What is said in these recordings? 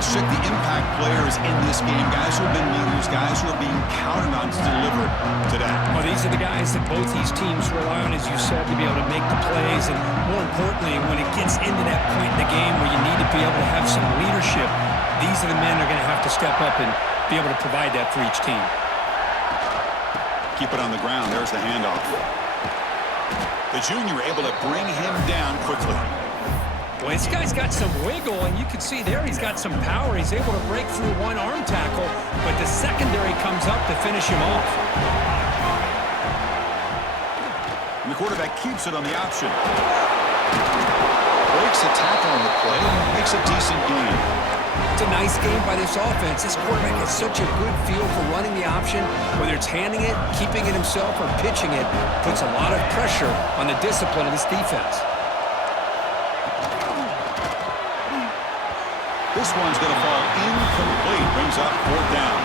let's check the impact players in this game. Guys who have been leaders, guys who are being counted on to deliver today. Well, these are the guys that both these teams rely on, as you said, to be able to make the plays. And more importantly, when it gets into that point in the game where you need to be able to have some leadership, these are the men that are going to have to step up and be able to provide that for each team. Keep it on the ground. There's the handoff. The junior able to bring him down quickly. Well, this guy's got some wiggle, and you can see there he's got some power. He's able to break through one arm tackle, but the secondary comes up to finish him off. And the quarterback keeps it on the option. Breaks a tackle on the play and makes a decent gain. It's a nice game by this offense. This quarterback has such a good feel for running the option. Whether it's handing it, keeping it himself, or pitching it, puts a lot of pressure on the discipline of this defense. This one's going to fall incomplete. Brings up 4th down.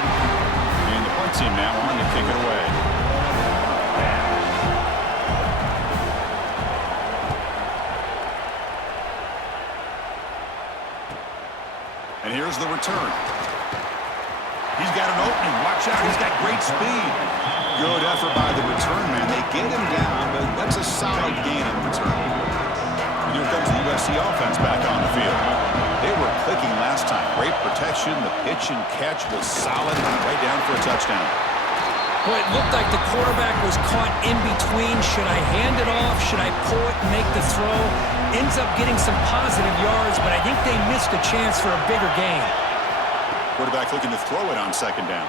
And the punt team now on to kick it away. And here's the return. He's got an opening. Watch out. He's got great speed. Good effort by the return man. They get him down, but that's a solid gain in return. And here comes the USC offense back on the field. They were clicking last time. Great protection. The pitch and catch was solid. Right down for a touchdown. Well, it looked like the quarterback was caught in between. Should I hand it off? Should I pull it and make the throw? Ends up getting some positive yards, but I think they missed a chance for a bigger gain. Quarterback looking to throw it on 2nd down.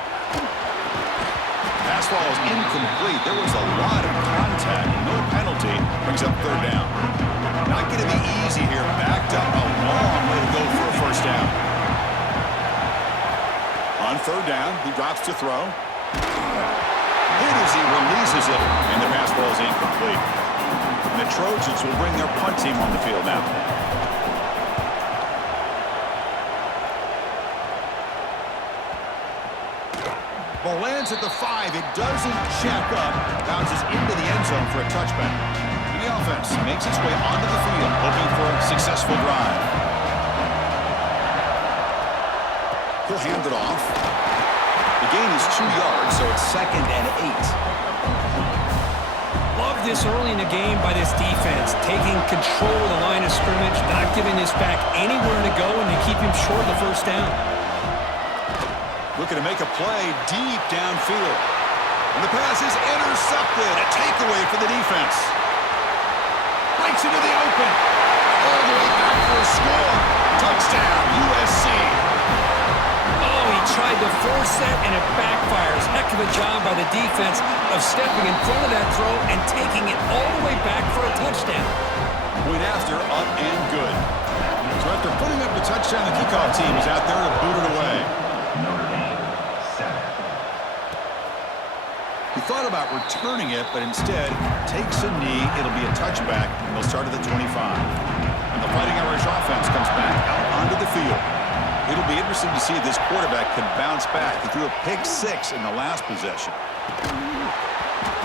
Pass ball is incomplete. There was a lot of contact. No penalty. Brings up 3rd down. Not going to be easy here. Backed up a long way to go for a 1st down. On 3rd down, he drops to throw. Hit as he releases it, and the pass ball is incomplete. And the Trojans will bring their punt team on the field now. Ball lands at the 5. It doesn't check up. Bounces into the end zone for a touchback. And the offense makes its way onto the field, hoping for a successful drive. He'll hand it off. The gain is 2 yards, so it's 2nd and 8. Love this early in the game by this defense, taking control of the line of scrimmage, not giving this back anywhere to go, and they keep him short of the 1st down. Looking to make a play deep downfield. And the pass is intercepted. A takeaway for the defense. Breaks into the open. All the way back for a score. Touchdown, USC. Oh, he tried to force that, and it backfires. Heck of a job by the defense of stepping in front of that throw and taking it all the way back for a touchdown. Point after, up and good. So after putting up the touchdown, the kickoff team is out there to boot it away. He thought about returning it, but instead takes a knee. It'll be a touchback, and they'll start at the 25. And the Fighting Irish offense comes back out onto the field. It'll be interesting to see if this quarterback can bounce back. He threw a pick-6 in the last possession.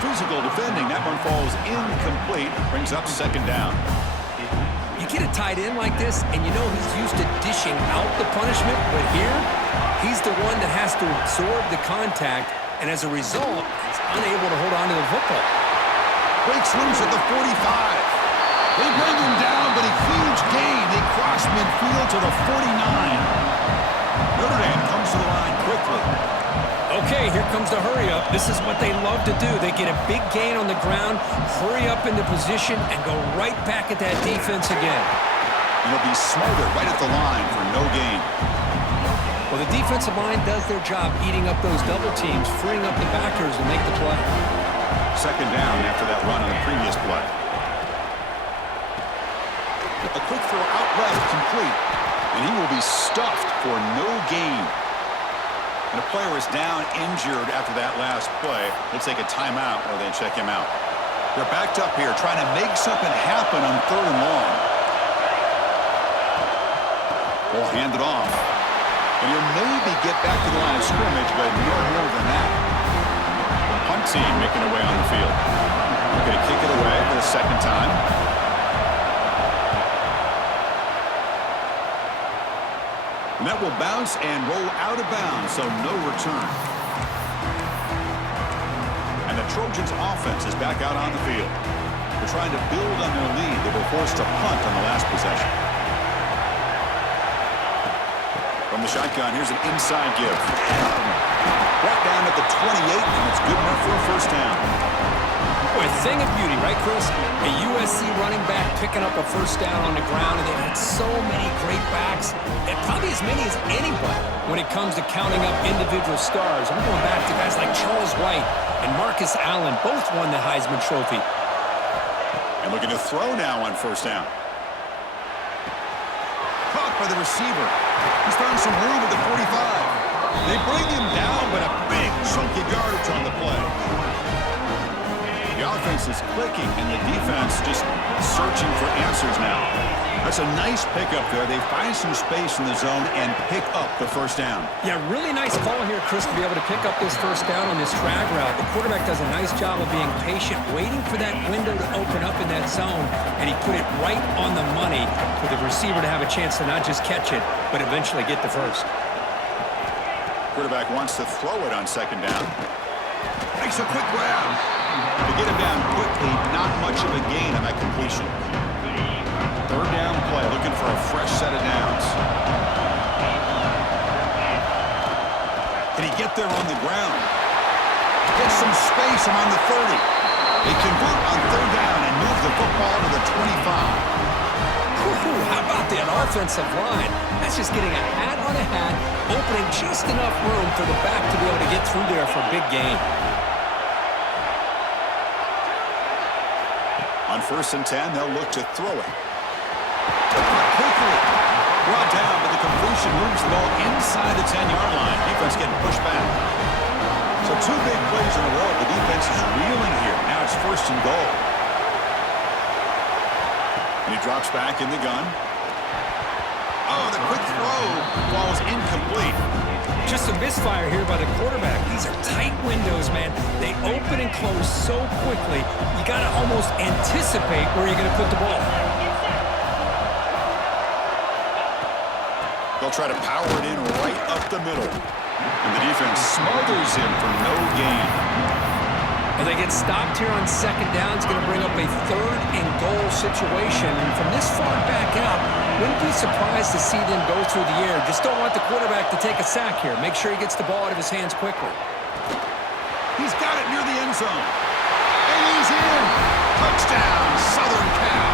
Physical defending. That one falls incomplete. Brings up 2nd down. You get a tight end like this, and you know he's used to dishing out the punishment, but here, he's the one that has to absorb the contact, and as a result, he's unable to hold on to the football. Breaks loose at the 45. They bring him down, but a huge gain. They cross midfield to the 49. Notre Dame comes to the line quickly. Okay, here comes the hurry-up. This is what they love to do. They get a big gain on the ground, hurry up into position, and go right back at that defense again. And it'll be smothered right at the line for no gain. Well, the defensive line does their job eating up those double teams, freeing up the backers to make the play. 2nd down after that run on the previous play. A quick throw out left, complete. And he will be stuffed for no gain. And a player is down injured after that last play. We'll take a timeout while they check him out. They're backed up here trying to make something happen on 3rd and long. Ball handed off. And he'll maybe get back to the line of scrimmage, but no more than that. The punt team making their way on the field. They're going to kick it away for the 2nd time. And that will bounce and roll out of bounds, so no return. And the Trojans' offense is back out on the field. They're trying to build on their lead. They were forced to punt on the last possession. From the shotgun, here's an inside give. Brought down at the 28, and it's good enough for a first down. Boy, a thing of beauty, right, Chris? A USC running back picking up a first down on the ground, and they've had so many great backs, and probably as many as anybody when it comes to counting up individual stars. I'm going back to guys like Charles White and Marcus Allen. Both won the Heisman Trophy. And looking to throw now on first down. Caught by the receiver. He's found some room at the 45. They bring him down, but a big chunk of yardage on the play. The offense is clicking, and the defense just searching for answers now. That's a nice pickup there. They find some space in the zone and pick up the first down. Yeah, really nice call here, Chris, to be able to pick up this first down on this drag route. The quarterback does a nice job of being patient, waiting for that window to open up in that zone, and he put it right on the money for the receiver to have a chance to not just catch it, but eventually get the first. Quarterback wants to throw it on second down. Makes a quick grab. To get him down quickly, not much of a gain on that completion. Third down play, looking for a fresh set of downs. Can he get there on the ground? Get some space around the 30. They convert on third down and move the football to the 25. How about that offensive line? That's just getting a hat on a hat, opening just enough room for the back to be able to get through there for a big gain. On 1st and 10, they'll look to throw it. Quickly brought down, but the completion moves the ball inside the 10-yard line. Defense getting pushed back. So two big plays in a row. The defense is reeling here. Now it's 1st and goal. And he drops back in the gun. Oh, the quick throw falls incomplete. Just a misfire here by the quarterback. These are tight windows, man. They open and close so quickly, you got to almost anticipate where you're going to put the ball. They'll try to power it in right up the middle. And the defense smothers him for no gain. Well, they get stopped here on second down. It's going to bring up a 3rd and goal situation. And from this far back out, wouldn't be surprised to see them go through the air. Just don't want the quarterback to take a sack here. Make sure he gets the ball out of his hands quickly. He's got it near the end zone. And he's in. Touchdown, Southern Cal.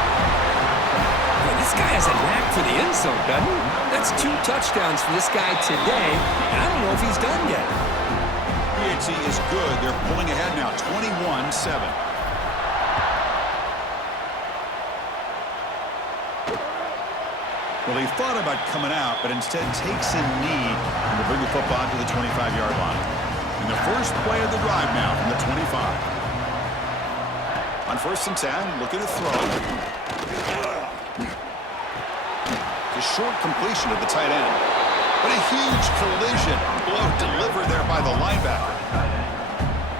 Well, this guy has a knack for the end zone, doesn't he? That's 2 touchdowns for this guy today. And I don't know if he's done yet. B1G is good. They're pulling ahead now, 21-7. Well, he thought about coming out, but instead takes a knee and will bring the football to the 25-yard line. And the first play of the drive now from the 25. On 1st and 10, looking to throw. The short completion of the tight end. But a huge collision. Blow delivered there by the linebacker.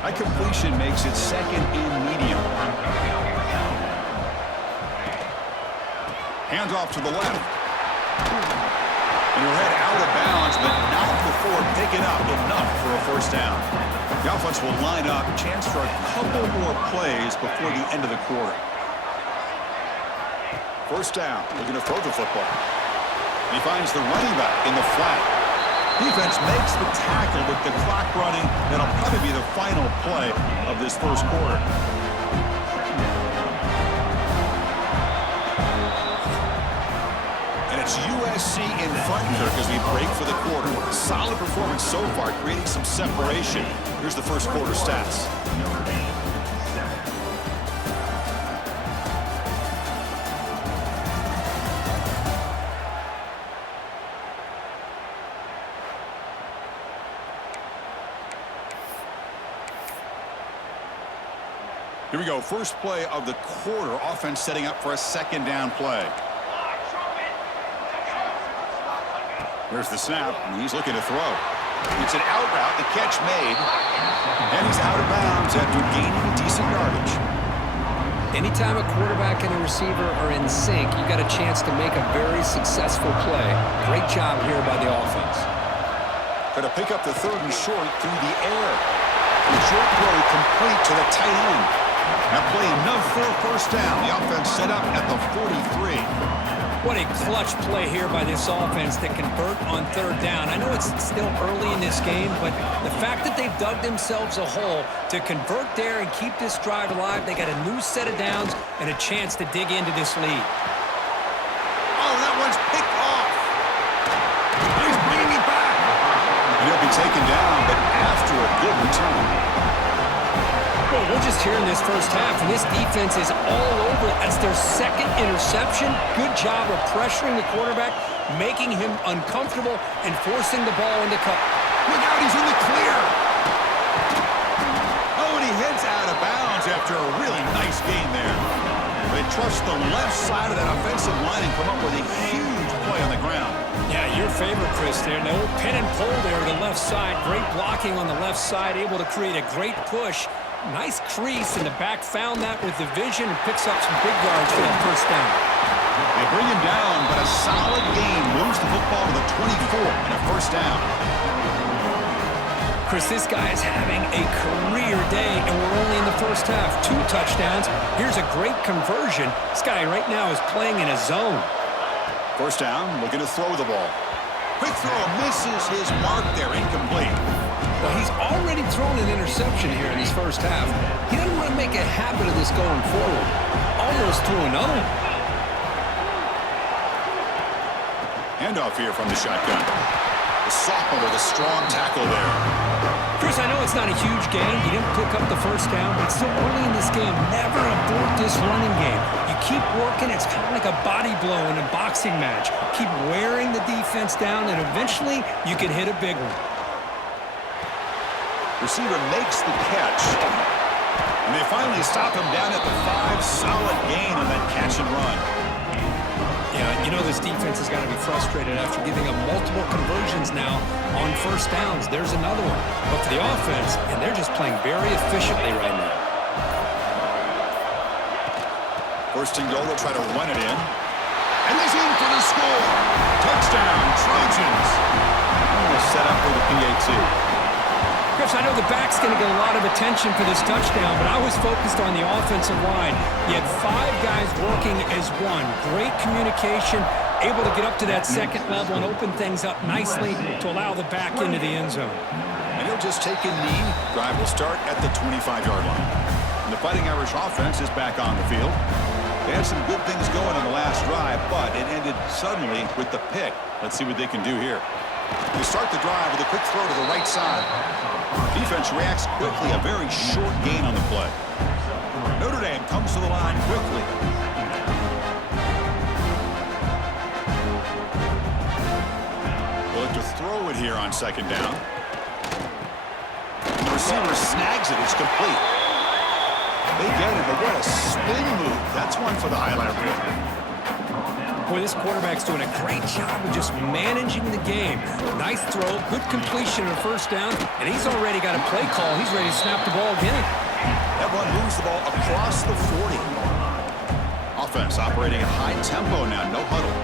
That completion makes it 2nd and medium. Hands off to the left. And he'll head out of bounds, but not before picking up enough for a first down. The offense will line up. Chance for a couple more plays before the end of the quarter. First down. Looking to throw the football. He finds the running back in the flat. Defense makes the tackle with the clock running. That'll probably be the final play of this first quarter. And it's USC in front, Kirk, as we break for the quarter. Solid performance so far, creating some separation. Here's the first quarter stats. Here we go. First play of the quarter. Offense setting up for a 2nd down play. There's the snap, and he's looking to throw. It's an out route. The catch made. And he's out of bounds after gaining decent yardage. Anytime a quarterback and a receiver are in sync, you got a chance to make a very successful play. Great job here by the offense. Going to pick up the 3rd and short through the air. The short throw complete to the tight end. Now play enough for a first down. The offense set up at the 43. What a clutch play here by this offense to convert on 3rd down. I know it's still early in this game, but the fact that they've dug themselves a hole to convert there and keep this drive alive, they got a new set of downs and a chance to dig into this lead. Oh, that one's picked off. He's bringing it back. He'll be taken down, but after a good return. Well, we're just here in this first half, and this defense is all over. That's their 2nd interception. Good job of pressuring the quarterback, making him uncomfortable, and forcing the ball into cover. Look out, he's in the clear. Oh, and he heads out of bounds after a really nice gain there. They trust the left side of that offensive line and come up with a huge play on the ground. Yeah, your favorite, Chris, there. The old pin and pull there to the left side. Great blocking on the left side, able to create a great push. Nice crease in the back, found that with the vision and picks up some big yards for that first down. They bring him down, but a solid gain moves the football to the 24 and a first down. Chris, this guy is having a career day, and we're only in the first half. 2 touchdowns. Here's a great conversion. This guy right now is playing in a zone. First down, looking to throw the ball. Quick throw, misses his mark there, incomplete. Well, he's already thrown an interception here in his first half. He doesn't want to make a habit of this going forward. Almost threw another one. Handoff here from the shotgun. The sophomore with a strong tackle there. Chris, I know it's not a huge gain. He didn't pick up the first down, but it's still early in this game. Never abort this running game. You keep working. It's kind of like a body blow in a boxing match. Keep wearing the defense down, and eventually you can hit a big one. Receiver makes the catch. And they finally stop him down at the 5. Solid gain on that catch and run. Yeah, you know this defense has got to be frustrated after giving up multiple conversions now on first downs. There's another one. But for the offense, and they're just playing very efficiently right now. First and goal, they'll try to run it in. And he's in for the score. Touchdown, Trojans. Almost set up for the PAT. Chris, I know the back's going to get a lot of attention for this touchdown, but I was focused on the offensive line. You had 5 guys working as one. Great communication, able to get up to that 2nd level and open things up nicely to allow the back into the end zone. And he'll just take a knee. Drive will start at the 25-yard line. And the Fighting Irish offense is back on the field. They had some good things going on the last drive, but it ended suddenly with the pick. Let's see what they can do here. They start the drive with a quick throw to the right side. Defense reacts quickly, a very short gain on the play. Notre Dame comes to the line quickly. They'll look to throw it here on 2nd down. And the receiver snags it. It's complete. They get it, but what a spin move. That's one for the highlight reel. Boy, this quarterback's doing a great job of just managing the game. Nice throw, good completion on first down, and he's already got a play call. He's ready to snap the ball again. That one moves the ball across the 40. Offense operating at high tempo now, no huddle.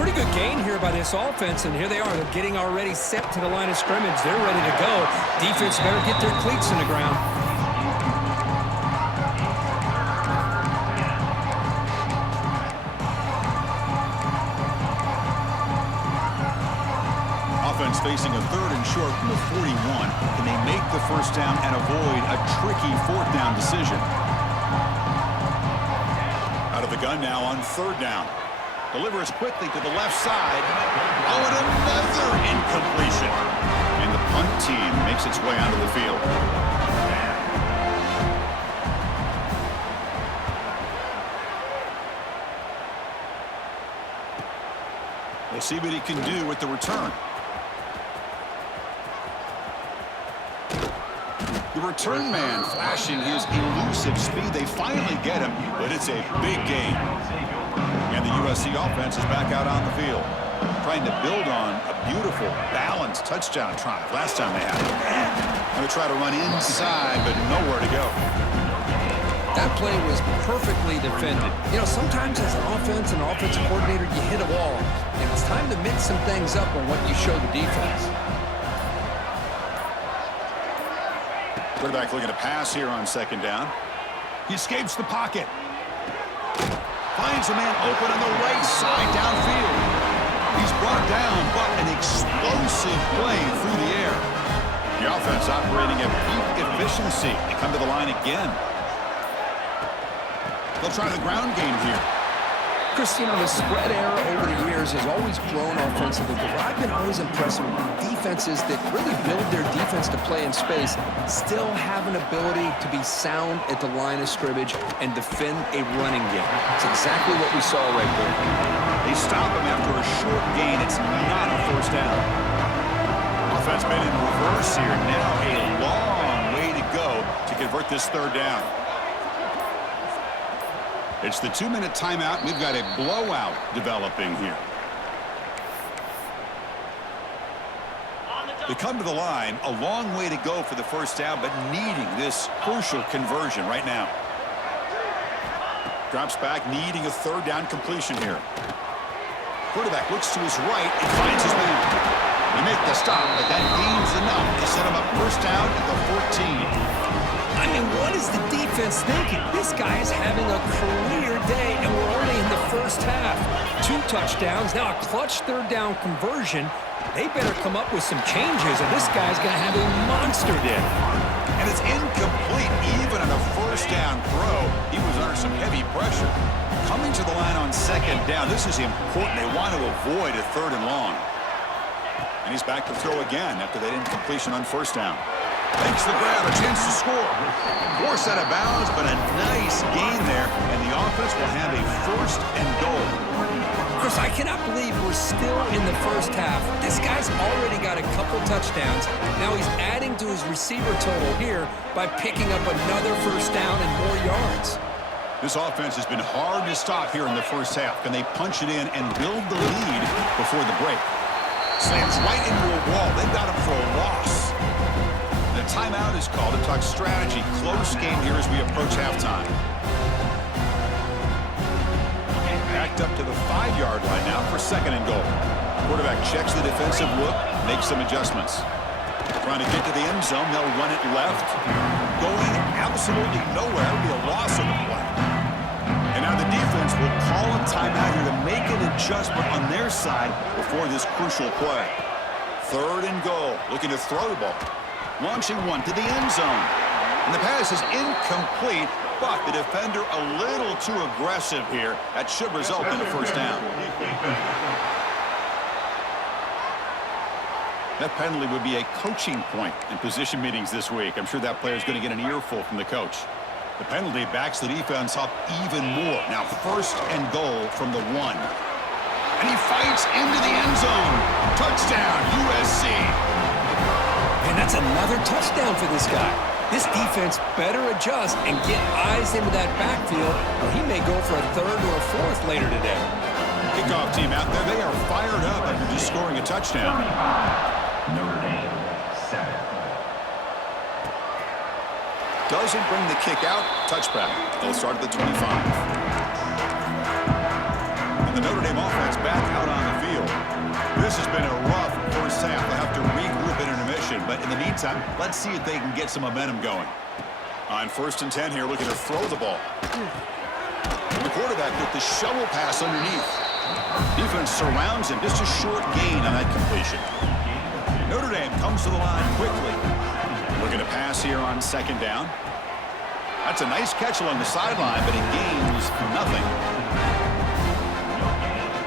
Pretty good gain here by this offense, and here they are. They're getting already set to the line of scrimmage. They're ready to go. Defense better get their cleats in the ground. Facing a 3rd and short from the 41. Can they make the first down and avoid a tricky 4th down decision? Out of the gun now on 3rd down. Delivers quickly to the left side. Oh, and another incompletion. And the punt team makes its way onto the field. We'll see what he can do with the return. The return man flashing his elusive speed. They finally get him, but it's a big gain. And the USC offense is back out on the field, trying to build on a beautiful, balanced touchdown drive last time they had it. Going to try to run inside, but nowhere to go. That play was perfectly defended. You know, sometimes as an offense and offensive coordinator, you hit a wall. And it's time to mix some things up on what you show the defense. Quarterback looking to pass here on second down. He escapes the pocket. Finds a man open on the right side downfield. He's brought down, but an explosive play through the air. The offense operating at peak efficiency. They come to the line again. They'll try the ground game here. Chris, you know, the spread era over the years has always grown offensively, but I've been always impressed with defenses that really build their defense to play in space, still have an ability to be sound at the line of scrimmage and defend a running game. It's exactly what we saw right there. They stop him after a short gain. It's not a first down. Offense been in reverse here. Now a long way to go to convert this third down. It's the 2-minute timeout. We've got a blowout developing here. They come to the line, a long way to go for the first down, but needing this crucial conversion right now. Drops back, needing a third down completion here. Quarterback looks to his right and finds his man. They make the stop, but that gains enough to set him up first down at the 14. I mean, what is the defense thinking? This guy is having a career day, and we're only in the first half. 2 touchdowns, now a clutch third down conversion. They better come up with some changes, or this guy's going to have a monster day. And it's incomplete even on a first down throw. He was under some heavy pressure. Coming to the line on second down, this is important. They want to avoid a third and long. And he's back to throw again after that incompletion on first down. Makes the grab, a chance to score. Forced out of bounds, but a nice gain there, and the offense will have a first and goal. Chris, I cannot believe we're still in the first half. This guy's already got a couple touchdowns. Now he's adding to his receiver total here by picking up another first down and more yards. This offense has been hard to stop here in the first half. Can they punch it in and build the lead before the break? Slams right into a wall. They've got him for a loss. The timeout is called to talk strategy. Close game here as we approach halftime. Backed up to the 5-yard line now for second and goal. Quarterback checks the defensive look, makes some adjustments. Trying to get to the end zone, they'll run it left. Going absolutely nowhere, it'll be a loss of the play. And now the defense will call a timeout here to make an adjustment on their side before this crucial play. Third and goal, looking to throw the ball. Launching one to the end zone. And the pass is incomplete, but the defender a little too aggressive here. That should result in a first down. That penalty would be a coaching point in position meetings this week. I'm sure that player is going to get an earful from the coach. The penalty backs the defense up even more. Now first and goal from the 1. And he fights into the end zone. Touchdown, USC. And that's another touchdown for this guy. This defense better adjust and get eyes into that backfield, or he may go for a third or a fourth later today. Kickoff team out there, they are fired up after just scoring a touchdown. Notre, 7. Doesn't bring the kick out. Touchback. They'll start at the 25. And the Notre Dame offense back out on the field. This has been a rough first half. They'll have to regroup at intermission. But in the meantime, let's see if they can get some momentum going. On first and 10 here, looking to throw the ball. The quarterback with the shovel pass underneath. Defense surrounds him. Just a short gain on that completion. Notre Dame comes to the line quickly. Looking to pass here on second down. That's a nice catch along the sideline, but it gains nothing.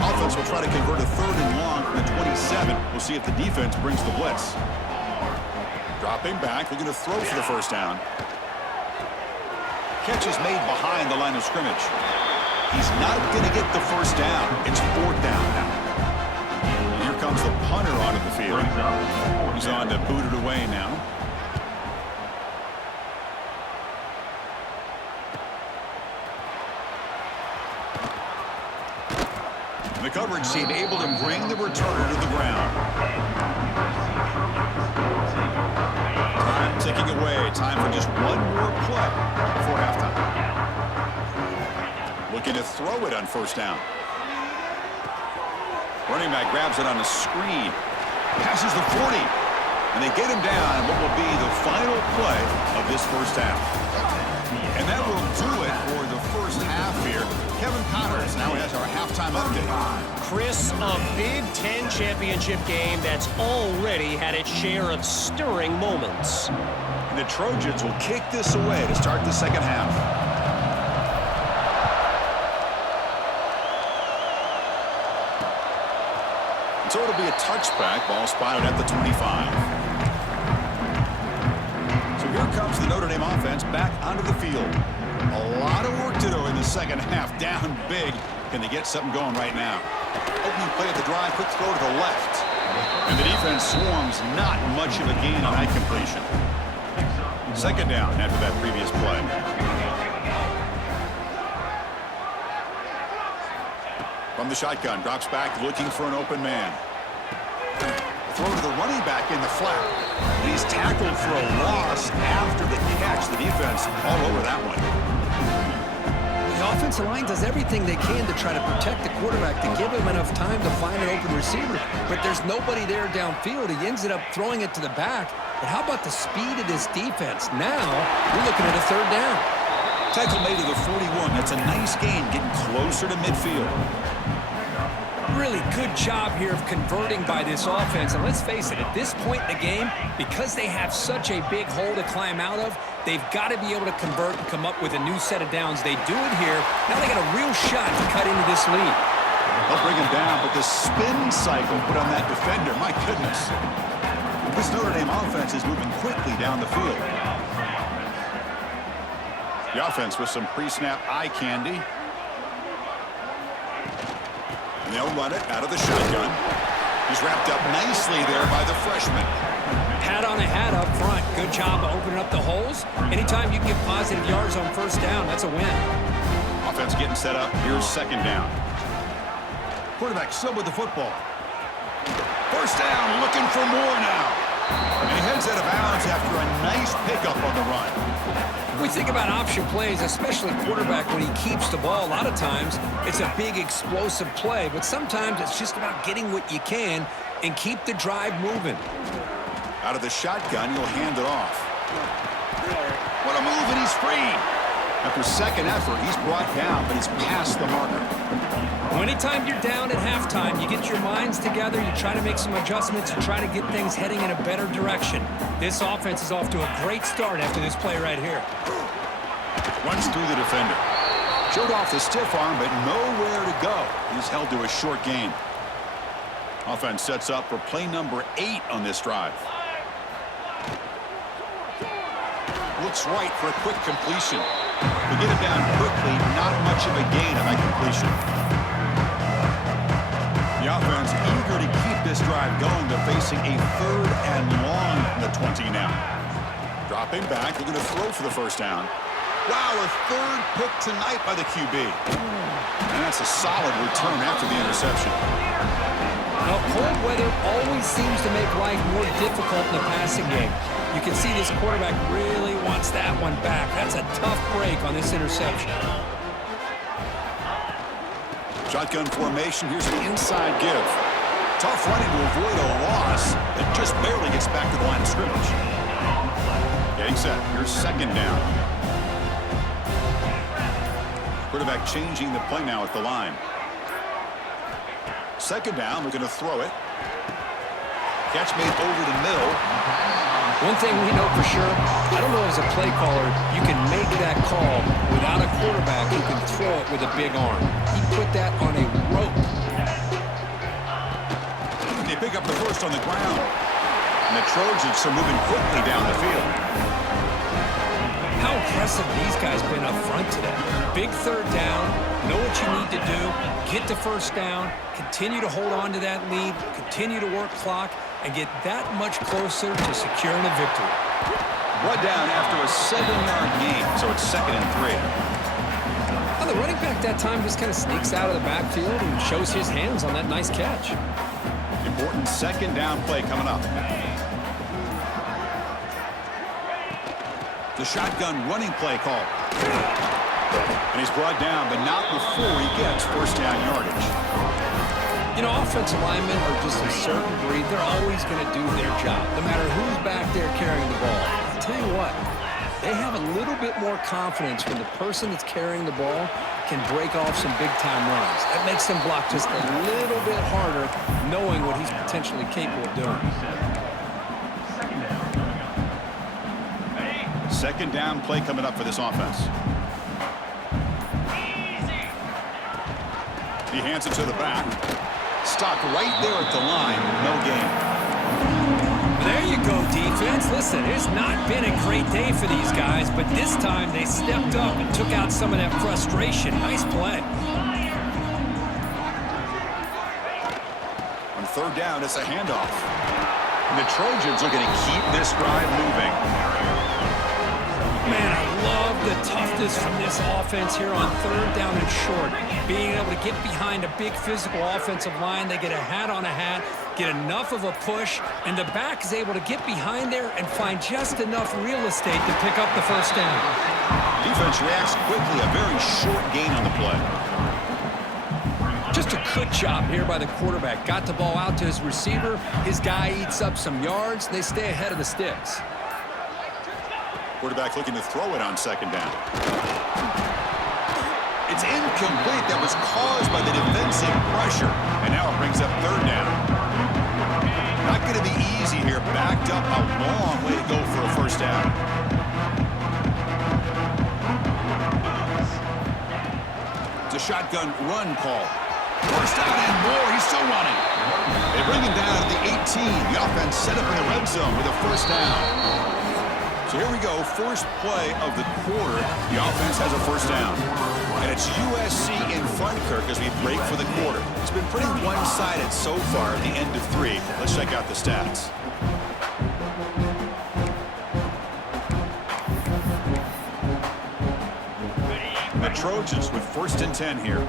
Offense will try to convert a third and long from the 27. We'll see if the defense brings the blitz. Dropping back, looking to throw for the first down. Catch is made behind the line of scrimmage. He's not going to get the first down. It's fourth down now. And here comes the punter onto the field. He's on to boot it away now. The coverage team able to bring the returner to the ground. Time ticking away. Time for just one more play before halftime. throw it on first down. Running back grabs it on the screen. Passes the 40. And they get him down in what will be the final play of this first half. And that will do it for the first half here. Kevin Connors now has our halftime update. Chris, a Big Ten championship game that's already had its share of stirring moments. The Trojans will kick this away to start the second half. So it'll be a touchback. Ball spotted at the 25. So here comes the Notre Dame offense back onto the field. A lot of work to do in the second half. Down big. Can they get something going right now? Opening play at the drive. Quick throw to the left. And the defense swarms. Not much of a gain on that completion. Second down after that previous play. From the shotgun, drops back looking for an open man. Throw to the running back in the flat. And he's tackled for a loss after the catch. The defense all over that one. The offensive line does everything they can to try to protect the quarterback, to give him enough time to find an open receiver. But there's nobody there downfield. He ends up throwing it to the back. But how about the speed of this defense? Now, we're looking at a third down. Tackle made to the 41. That's a nice gain, getting closer to midfield. Really good job here of converting by this offense. And let's face it, at this point in the game, because they have such a big hole to climb out of, they've got to be able to convert and come up with a new set of downs. They do it here. Now they got a real shot to cut into this lead. They'll bring him down, but the spin cycle put on that defender, my goodness. This Notre Dame offense is moving quickly down the field. The offense with some pre-snap eye candy. And they'll run it out of the shotgun. He's wrapped up nicely there by the freshman. Pat on a hat up front. Good job of opening up the holes. Anytime you can get positive yards on first down, that's a win. Offense getting set up. Here's second down. Quarterback still with the football. First down, looking for more now. And he heads out of bounds after a nice pickup on the run. We think about option plays, especially quarterback, when he keeps the ball. A lot of times, it's a big explosive play, but sometimes it's just about getting what you can and keep the drive moving. Out of the shotgun, he'll hand it off. What a move, and he's free. After second effort, he's brought down, but he's past the marker. Anytime you're down at halftime, you get your minds together, you try to make some adjustments, and try to get things heading in a better direction. This offense is off to a great start after this play right here. Runs through the defender. Showed off the stiff arm, but nowhere to go. He's held to a short gain. Offense sets up for play number 8 on this drive. Looks right for a quick completion. They get him down quickly, not much of a gain on that completion. The offense eager to keep this drive going. They're facing a third and long from the 20 now. Dropping back, they're going to throw for the first down. Wow, a third pick tonight by the QB. And that's a solid return after the interception. Now, cold weather always seems to make life more difficult in the passing game. You can see this quarterback really wants that one back. That's a tough break on this interception. Shotgun formation. Here's an inside give. Tough running to avoid a loss that just barely gets back to the line of scrimmage. Getting set. Here's second down. Quarterback changing the play now at the line. Second down, looking to throw it. Catch made over the middle. One thing we know for sure, I don't know as a play caller, you can make that call without a quarterback who can throw it with a big arm. He put that on a rope. They pick up the first on the ground. And the Trojans are moving quickly down the field. How impressive these guys been up front today. Big third down, know what you need to do, get the first down, continue to hold on to that lead, continue to work clock, and get that much closer to securing a victory. Brought down after a 7-yard gain, so it's 2nd and 3. Well, the running back that time just kind of sneaks out of the backfield and shows his hands on that nice catch. Important second down play coming up. The shotgun running play call. And he's brought down, but not before he gets first down yardage. You know, offensive linemen are just a certain breed. They're always going to do their job, no matter who's back there carrying the ball. I'll tell you what, they have a little bit more confidence when the person that's carrying the ball can break off some big-time runs. That makes them block just a little bit harder, knowing what he's potentially capable of doing. Second down play coming up for this offense. He hands it to the back. Stopped right there at the line. No gain. There you go, defense. Listen, it's not been a great day for these guys, but this time they stepped up and took out some of that frustration. Nice play. On third down, it's a handoff. And the Trojans are going to keep this drive moving. Man, I love the toughness from this offense here on third down and short. Being able to get behind a big physical offensive line, they get a hat on a hat, get enough of a push, and the back is able to get behind there and find just enough real estate to pick up the first down. Defense reacts quickly, a very short gain on the play. Just a good job here by the quarterback. Got the ball out to his receiver. His guy eats up some yards. They stay ahead of the sticks. Quarterback looking to throw it on second down. It's incomplete. That was caused by the defensive pressure. And now it brings up third down. Not going to be easy here. Backed up a long way to go for a first down. It's a shotgun run call. First down and more. He's still running. They bring him down at the 18. The offense set up in the red zone with a first down. So here we go, first play of the quarter. The offense has a first down. And it's USC in front, Kirk, as we break for the quarter. It's been pretty one-sided so far at the end of three. Let's check out the stats. The Trojans with first and 10 here.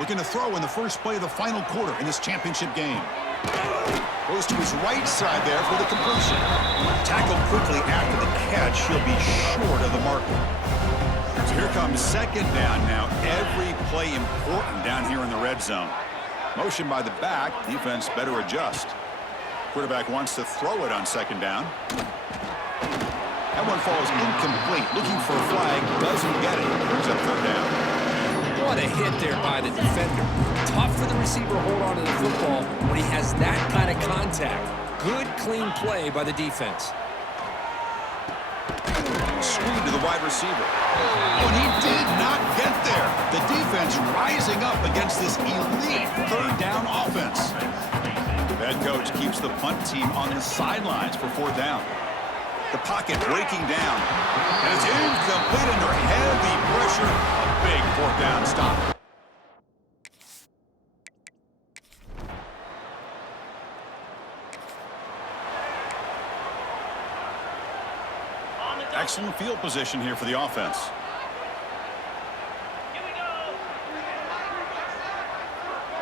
Looking to throw in the first play of the final quarter in this championship game. Goes to his right side there for the completion. Tackled quickly after the catch. He'll be short of the marker. So here comes second down now. Every play important down here in the red zone. Motion by the back. Defense better adjust. Quarterback wants to throw it on second down. That one falls incomplete. Looking for a flag. Doesn't get it. Brings up third down. What a hit there by the defender. Tough for the receiver to hold on to the football when he has that kind of contact. Good, clean play by the defense. Screen to the wide receiver. Oh, and he did not get there. The defense rising up against this elite third down offense. The head coach keeps the punt team on the sidelines for fourth down. The pocket breaking down. And it's incomplete under heavy pressure. A big fourth down stop. Excellent field position here for the offense.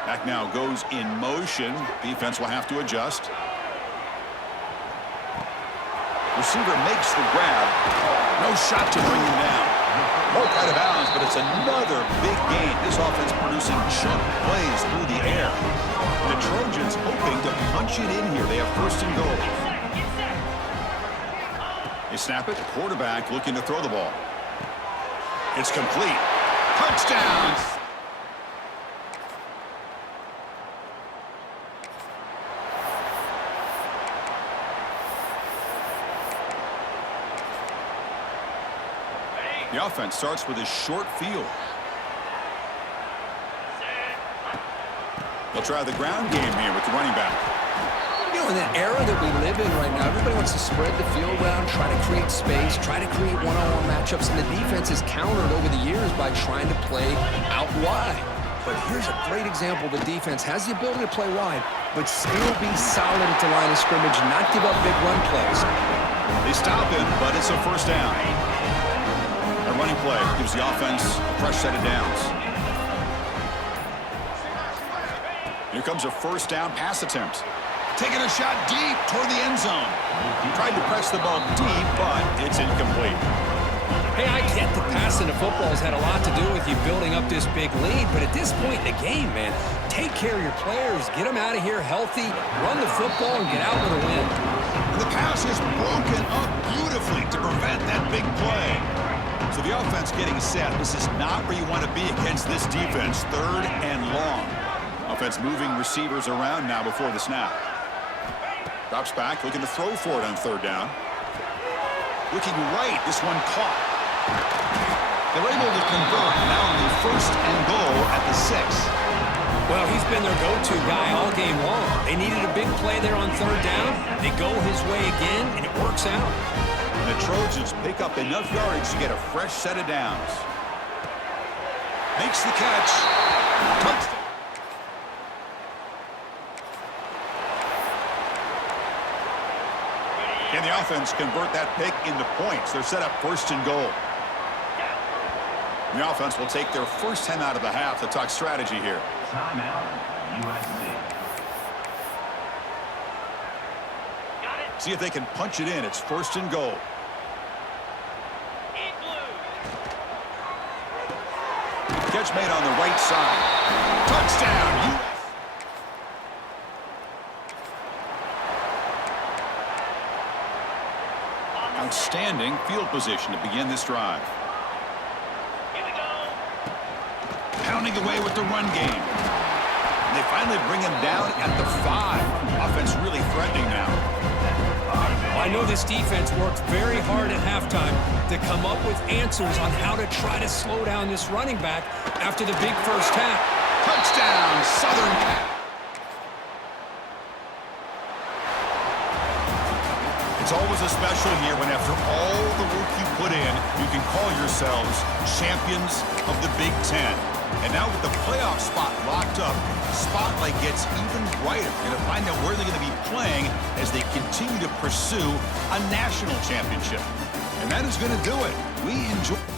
Back now goes in motion. Defense will have to adjust. Receiver makes the grab. No shot to bring him down. Broke out of bounds, but it's another big gain. This offense producing chunk plays through the air. The Trojans hoping to punch it in here. They have first and goal. They snap it. Quarterback looking to throw the ball. It's complete. Touchdown. The offense starts with a short field. They'll try the ground game here with the running back. You know, in that era that we live in right now, everybody wants to spread the field around, try to create space, try to create one-on-one matchups, and the defense has countered over the years by trying to play out wide. But here's a great example. The defense has the ability to play wide, but still be solid at the line of scrimmage, not give up big run plays. They stop him, but it's a first down. A running play gives the offense a fresh set of downs. Here comes a first down pass attempt. Taking a shot deep toward the end zone. Tried to press the ball deep, but it's incomplete. Hey, I get that passing the football has had a lot to do with you building up this big lead, but at this point in the game, man, take care of your players, get them out of here healthy, run the football, and get out with a win. And the pass is broken up beautifully to prevent that big play. So the offense getting set. This is not where you want to be against this defense. 3rd and long. Offense moving receivers around now before the snap. Drops back, looking to throw for it on 3rd down. Looking right, this one caught. They're able to convert now on the 1st and goal at the 6. Well, he's been their go-to guy all game long. They needed a big play there on 3rd down. They go his way again, and it works out. And the Trojans pick up enough yardage to get a fresh set of downs. Makes the catch. Touchdown. Can the offense convert that pick into points? They're set up 1st and goal. The offense will take their first 10 out of the half to talk strategy here. Timeout, USC. See if they can punch it in. It's 1st and goal. Catch made on the right side. Touchdown! Outstanding field position to begin this drive. Pounding away with the run game. And they finally bring him down at the 5. Offense really threatening now. I know this defense worked very hard at halftime to come up with answers on how to try to slow down this running back after the big first half. Touchdown, Southern Cat. It's always a special year when after all the work you put in, you can call yourselves champions of the Big Ten. And now with the playoff spot locked up, the spotlight gets even brighter. Going to find out where they're going to be playing as they continue to pursue a national championship. And that is going to do it. We enjoy...